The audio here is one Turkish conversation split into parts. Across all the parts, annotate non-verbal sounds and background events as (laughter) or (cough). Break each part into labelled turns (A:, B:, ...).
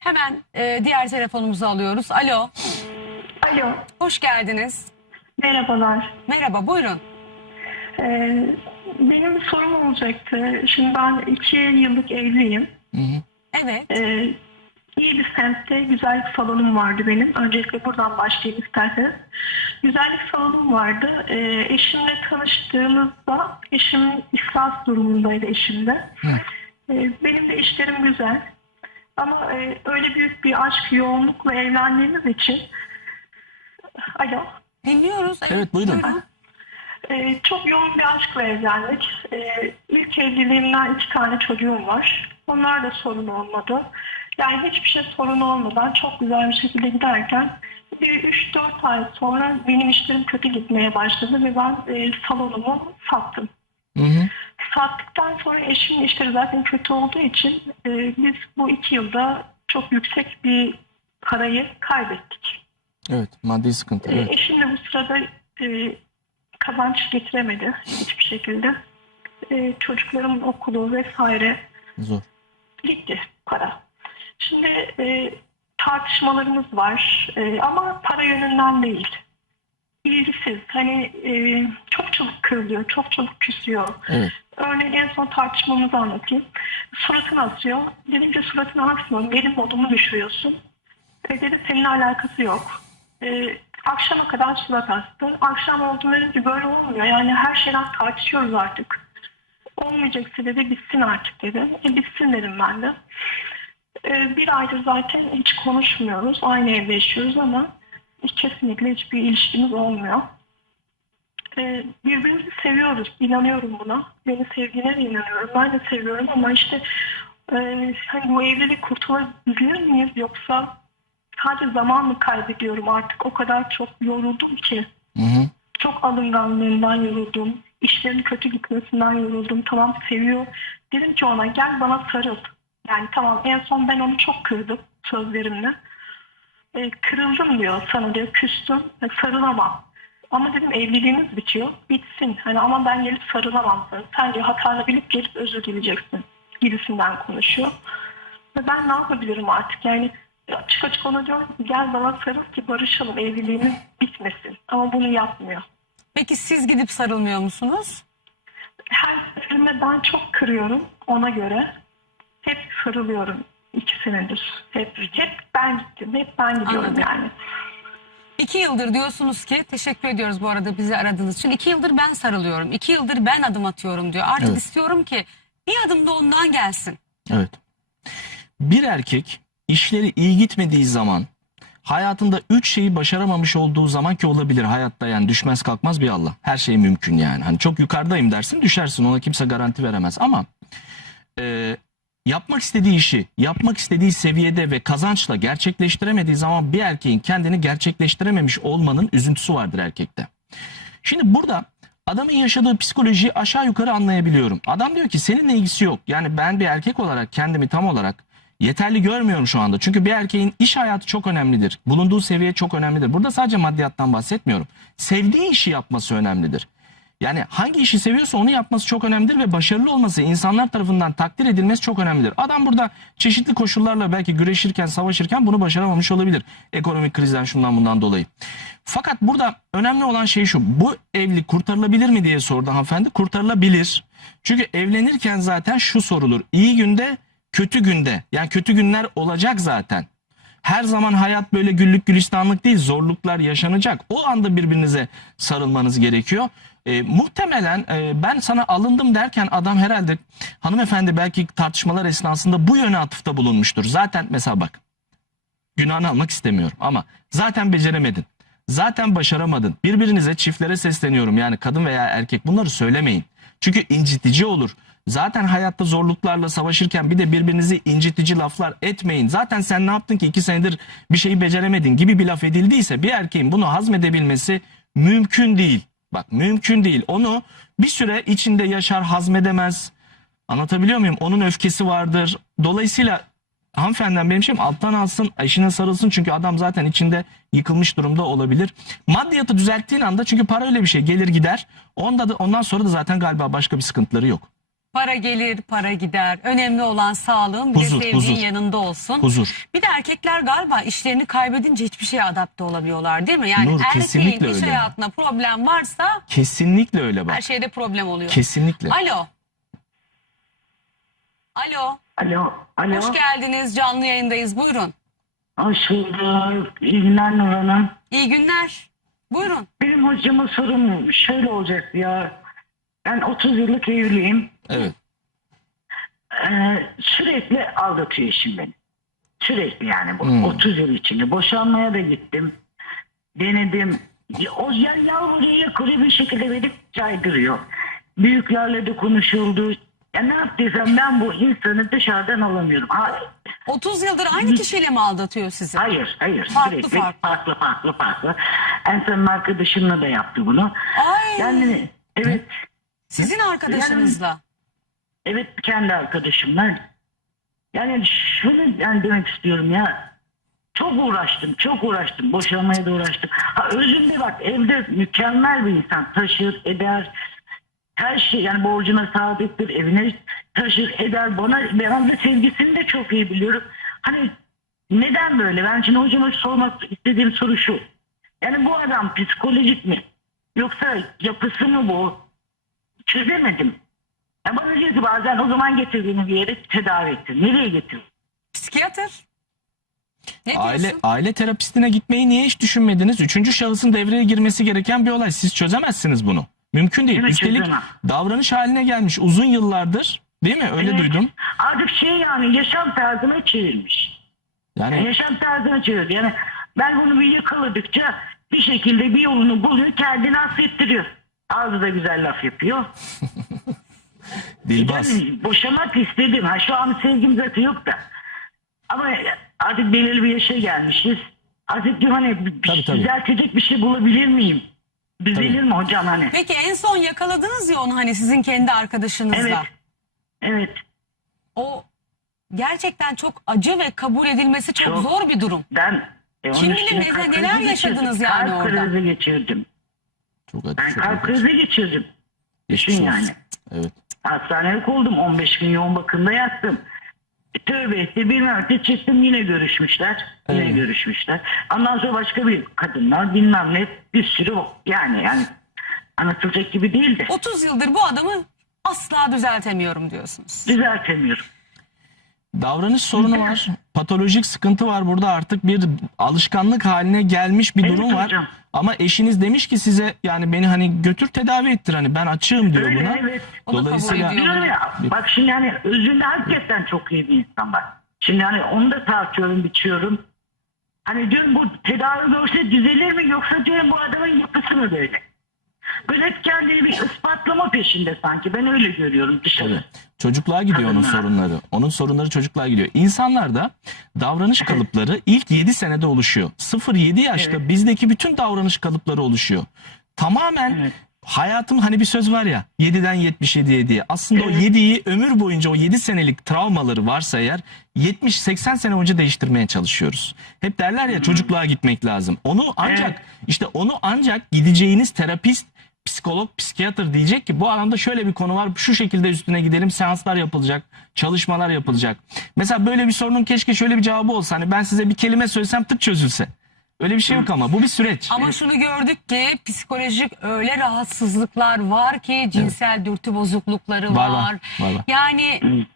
A: Hemen e, diğer telefonumuzu alıyoruz. Alo,
B: Alo,
A: hoş geldiniz.
B: merhabalar.
A: Merhaba, buyurun.
B: Ee, benim bir sorum olacaktı. Şimdi ben iki yıllık evliyim.
A: Evet,
B: Ee, iyi bir semtte güzellik salonum vardı benim. Öncelikle buradan başlayayım isterseniz. Güzellik salonum vardı. Ee, eşimle tanıştığımızda eşim iflas durumundaydı eşimde. Ee, benim de işlerim güzel. Ama e, öyle büyük bir aşk yoğunlukla evlendiğimiz için Alo.
A: dinliyoruz.
C: Evet, buyurun.
B: Ee, çok yoğun bir aşkla evlendik. Ee, ilk evliliğimden iki tane çocuğum var. Onlar da sorun olmadı. Yani hiçbir şey sorun olmadan çok güzel bir şekilde giderken bir 3-4 ay sonra benim işlerim kötü gitmeye başladı ve ben e, salonumu sattım. Sattıktan sonra eşimin işleri zaten kötü olduğu için e, biz bu iki yılda çok yüksek bir parayı kaybettik.
C: Evet, maddi sıkıntı.
B: E,
C: Evet.
B: Eşim de bu sırada e, kazanç getiremedi hiçbir şekilde. E, çocuklarımın okulu vesaire
C: Zor.
B: gitti para. Şimdi e, tartışmalarımız var E, ama para yönünden değil. İlgisiz. Hani e, çok çabuk kırılıyor, çok çabuk küsüyor.
C: Evet.
B: Örneğin en son tartışmamızı anlatayım. Suratını asıyor. Dedim ki suratını asma. Benim modumu düşürüyorsun. E, dedi seninle alakası yok. E, akşama kadar surat astı. Akşam oldu dedim ki böyle olmuyor. Yani her şeyden tartışıyoruz artık. Olmayacaksa dedi bitsin artık dedi. E, bitsin dedim ben de. E, bir aydır zaten hiç konuşmuyoruz. Aynı evde yaşıyoruz ama kesinlikle hiçbir ilişkimiz olmuyor. E, birbirimizi seviyoruz. İnanıyorum buna. Beni sevdiğine de inanıyorum. Ben de seviyorum ama işte e, hani bu evlilik kurtulabilir miyiz yoksa sadece zaman mı kaybediyorum artık o kadar çok yoruldum ki.
C: Hı hı.
B: Çok alınganlığından yoruldum. İşlerin kötü gitmesinden yoruldum. Tamam seviyor. Dedim ki ona gel bana sarıl. Yani tamam en son ben onu çok kırdım sözlerimle. E, kırıldım diyor sana diyor küstüm ve sarılamam. Ama dedim evliliğimiz bitiyor. Bitsin. Hani ama ben gelip sarılamam. Sen diyor hatanı bilip gelip özür dileyeceksin. Gibisinden konuşuyor. Ve ben ne yapabilirim artık? Yani açık açık ona diyorum ki gel bana sarıl ki barışalım evliliğimiz bitmesin. Ama bunu yapmıyor.
A: Peki siz gidip sarılmıyor musunuz?
B: Her seferinde ben çok kırıyorum ona göre. Hep sarılıyorum iki senedir. Hep, hep ben gittim. Hep ben gidiyorum
A: Anladım.
B: yani.
A: İki yıldır diyorsunuz ki, teşekkür ediyoruz bu arada bizi aradığınız için. İki yıldır ben sarılıyorum, iki yıldır ben adım atıyorum diyor. Artık
C: Evet.
A: istiyorum ki bir adım da ondan gelsin.
C: Evet. Bir erkek işleri iyi gitmediği zaman hayatında üç şeyi başaramamış olduğu zaman ki olabilir hayatta yani düşmez kalkmaz bir Allah. Her şey mümkün yani. Hani çok yukarıdayım dersin düşersin ona kimse garanti veremez ama e, yapmak istediği işi yapmak istediği seviyede ve kazançla gerçekleştiremediği zaman bir erkeğin kendini gerçekleştirememiş olmanın üzüntüsü vardır erkekte. Şimdi burada adamın yaşadığı psikolojiyi aşağı yukarı anlayabiliyorum. Adam diyor ki seninle ilgisi yok. Yani ben bir erkek olarak kendimi tam olarak yeterli görmüyorum şu anda. Çünkü bir erkeğin iş hayatı çok önemlidir. Bulunduğu seviye çok önemlidir. Burada sadece maddiyattan bahsetmiyorum. Sevdiği işi yapması önemlidir. Yani hangi işi seviyorsa onu yapması çok önemlidir ve başarılı olması, insanlar tarafından takdir edilmesi çok önemlidir. Adam burada çeşitli koşullarla belki güreşirken, savaşırken bunu başaramamış olabilir. Ekonomik krizden şundan bundan dolayı. Fakat burada önemli olan şey şu. Bu evlilik kurtarılabilir mi diye sordu hanımefendi. Kurtarılabilir. Çünkü evlenirken zaten şu sorulur. İyi günde, kötü günde. Yani kötü günler olacak zaten. Her zaman hayat böyle güllük gülistanlık değil. Zorluklar yaşanacak. O anda birbirinize sarılmanız gerekiyor. E, muhtemelen e, ben sana alındım derken adam herhalde hanımefendi belki tartışmalar esnasında bu yöne atıfta bulunmuştur. Zaten mesela bak günahını almak istemiyorum ama zaten beceremedin. Zaten başaramadın. Birbirinize çiftlere sesleniyorum yani kadın veya erkek bunları söylemeyin. Çünkü incitici olur. Zaten hayatta zorluklarla savaşırken bir de birbirinizi incitici laflar etmeyin. Zaten sen ne yaptın ki iki senedir bir şeyi beceremedin gibi bir laf edildiyse bir erkeğin bunu hazmedebilmesi mümkün değil. Bak mümkün değil. Onu bir süre içinde yaşar hazmedemez. Anlatabiliyor muyum? Onun öfkesi vardır. Dolayısıyla hanımefendiden benim şeyim alttan alsın, eşine sarılsın çünkü adam zaten içinde yıkılmış durumda olabilir. Maddiyatı düzelttiğin anda çünkü para öyle bir şey gelir gider. Onda da ondan sonra da zaten galiba başka bir sıkıntıları yok.
A: Para gelir, para gider. Önemli olan sağlığın bir de
C: Huzur,
A: sevdiğin
C: huzur.
A: yanında olsun.
C: Huzur.
A: Bir de erkekler galiba işlerini kaybedince hiçbir şeye adapte olabiliyorlar değil mi? Yani
C: Nur,
A: erkeğin
C: kesinlikle
A: iş
C: öyle.
A: hayatında problem varsa
C: Kesinlikle öyle bak.
A: her şeyde problem oluyor.
C: Kesinlikle.
A: Alo. Alo.
D: Alo, alo.
A: Hoş geldiniz. Canlı yayındayız. Buyurun.
D: Hoş bulduk. İyi günler Nur Hanım.
A: İyi günler. Buyurun.
D: Benim hocama sorum şöyle olacak ya. Ben 30 yıllık evliyim.
C: Evet.
D: Ee, sürekli aldatıyor eşim beni. Sürekli yani bu.
C: Hmm.
D: 30 yıl içinde. Boşanmaya da gittim. Denedim. O ya yalvarıyor ya kuru bir şekilde verip caydırıyor. Büyüklerle de konuşuldu. Ya ne yaptıysam ben bu insanı dışarıdan alamıyorum. Hayır.
A: 30 yıldır aynı kişiyle mi aldatıyor sizi?
D: Hayır, hayır.
A: Farklı,
D: Sürekli
A: farklı.
D: farklı, farklı, farklı. En son arkadaşımla da yaptı bunu.
A: Ay.
D: Yani evet,
A: Sizin arkadaşınızla.
D: evet kendi arkadaşımla. Yani şunu yani demek istiyorum ya. Çok uğraştım, çok uğraştım. Boşanmaya da uğraştım. Ha, özünde bak evde mükemmel bir insan. Taşır, eder. Her şey yani borcuna sadıktır. Evine taşır, eder. Bana ben de sevgisini de çok iyi biliyorum. Hani neden böyle? Ben şimdi hocama sormak istediğim soru şu. Yani bu adam psikolojik mi? Yoksa yapısı mı bu? Çözemedim. Ya bana diyor ki bazen o zaman getirdiğini bir yere tedavi ettir. Nereye getir?
A: Psikiyatr. Ne
C: Aile
A: diyorsun?
C: aile terapistine gitmeyi niye hiç düşünmediniz? Üçüncü şahısın devreye girmesi gereken bir olay. Siz çözemezsiniz bunu. Mümkün değil.
D: Evet,
C: Üstelik
D: çözemem.
C: davranış haline gelmiş uzun yıllardır. Değil mi? Öyle
D: Evet.
C: duydum.
D: Artık şey yani yaşam tarzına çevirmiş. Yani
C: Yani
D: yaşam tarzına çeviriyor. Yani ben bunu bir yakaladıkça bir şekilde bir yolunu buluyor kendini affettiriyor. Ağzı da güzel laf yapıyor. (laughs)
C: dilbaz.
D: Yani boşamak istedim. Ha, şu an sevgim zaten yok da. Ama artık belirli bir yaşa gelmişiz. Artık diyorum hani bir-
C: Tabii, tabii.
D: düzeltecek bir şey bulabilir miyim? Düzelir mi hocam hani?
A: Peki en son yakaladınız ya onu hani sizin kendi arkadaşınızla.
D: Evet. Evet.
A: O gerçekten çok acı ve kabul edilmesi çok,
D: Çok.
A: zor bir durum.
D: Ben e,
A: Kim bilir neler- yaşadınız yani
D: kalp
A: orada?
D: krizi geçirdim.
C: Çok acı.
D: Ben
C: çok
D: kalp krizi geçirdim.
C: Geçmiş
D: Düşün
C: olsun.
D: yani.
C: Evet.
D: Hastanelik oldum. 15 gün yoğun bakımda yattım. Tövbe etti bilmem etti çıktım yine görüşmüşler. Yine
C: Evet.
D: görüşmüşler. Ondan sonra başka bir kadınlar bilmem ne bir sürü yani yani anlatılacak gibi değil de
A: 30 yıldır bu adamı asla düzeltemiyorum diyorsunuz.
D: düzeltemiyorum.
C: Davranış sorunu var. Patolojik sıkıntı var burada artık bir alışkanlık haline gelmiş bir
D: Evet
C: durum var.
D: hocam.
C: Ama eşiniz demiş ki size yani beni hani götür tedavi ettir hani ben açığım diyor
D: Öyle,
C: buna.
D: evet.
C: Dolayısıyla
D: ya bak şimdi hani özünde hakikaten çok iyi bir insan var. Şimdi hani onu da tartıyorum biçiyorum. Hani diyorum bu tedavi görse düzelir mi yoksa diyorum bu adamın yapısı mı böyle? Bir ispatlama peşinde sanki. Ben öyle görüyorum dışarı.
C: Tabii. Çocukluğa gidiyor onun sorunları. Onun sorunları çocukluğa gidiyor. İnsanlarda davranış kalıpları ilk 7 senede oluşuyor. 0-7 yaşta
D: Evet.
C: bizdeki bütün davranış kalıpları oluşuyor. Tamamen
D: Evet.
C: hayatım hani bir söz var ya 7'den 77'ye diye. Aslında o
D: Evet.
C: 7'yi ömür boyunca o 7 senelik travmaları varsa eğer 70-80 sene önce değiştirmeye çalışıyoruz. Hep derler ya çocukluğa gitmek lazım. Onu ancak
D: Evet.
C: işte onu ancak gideceğiniz terapist psikolog, psikiyatr diyecek ki bu alanda şöyle bir konu var. Şu şekilde üstüne gidelim. Seanslar yapılacak. Çalışmalar yapılacak. Mesela böyle bir sorunun keşke şöyle bir cevabı olsa. Hani ben size bir kelime söylesem tık çözülse. Öyle bir şey yok ama bu bir süreç.
A: Ama şunu gördük ki psikolojik öyle rahatsızlıklar var ki cinsel dürtü bozuklukları
C: Var,
A: var.
C: var, var, var.
A: Yani (clears throat)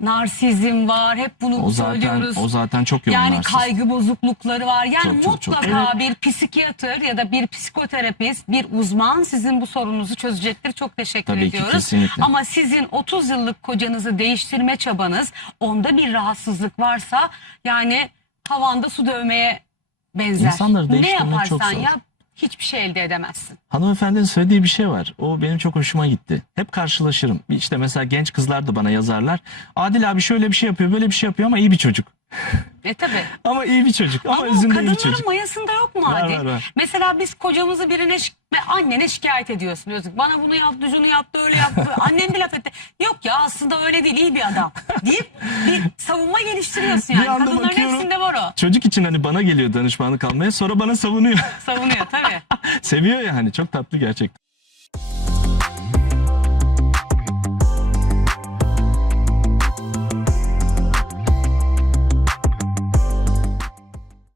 A: narsizm var. Hep bunu
C: O zaten
A: söylüyoruz.
C: o zaten çok yoğun
A: Yani
C: narsist.
A: kaygı bozuklukları var. Yani
C: Çok, çok, çok.
A: mutlaka bir psikiyatr ya da bir psikoterapist, bir uzman sizin bu sorununuzu çözecektir. Çok teşekkür
C: Tabii ki,
A: ediyoruz.
C: kesinlikle.
A: Ama sizin 30 yıllık kocanızı değiştirme çabanız, onda bir rahatsızlık varsa yani havanda su dövmeye benzer.
C: İnsanları
A: ne yaparsan
C: çok zor.
A: yap hiçbir şey elde edemezsin.
C: Hanımefendinin söylediği bir şey var. O benim çok hoşuma gitti. Hep karşılaşırım. İşte mesela genç kızlar da bana yazarlar. Adil abi şöyle bir şey yapıyor, böyle bir şey yapıyor ama iyi bir çocuk. (laughs)
A: E tabi.
C: Ama iyi bir çocuk. Ama,
A: Ama
C: özünde iyi çocuk.
A: mayasında yok mu
C: Var,
A: Adil?
C: var, var.
A: Mesela biz kocamızı birine annene şikayet ediyorsun diyorsun. Bana bunu yaptı, şunu yaptı, öyle yaptı. (laughs) Annem de laf etti. Yok ya aslında öyle değil, iyi bir adam. Deyip bir savunma geliştiriyorsun yani. Kadınların hepsinde var o.
C: Çocuk için hani bana geliyor danışmanlık almaya sonra bana savunuyor.
A: Savunuyor tabii. (laughs)
C: Seviyor ya hani çok tatlı gerçekten.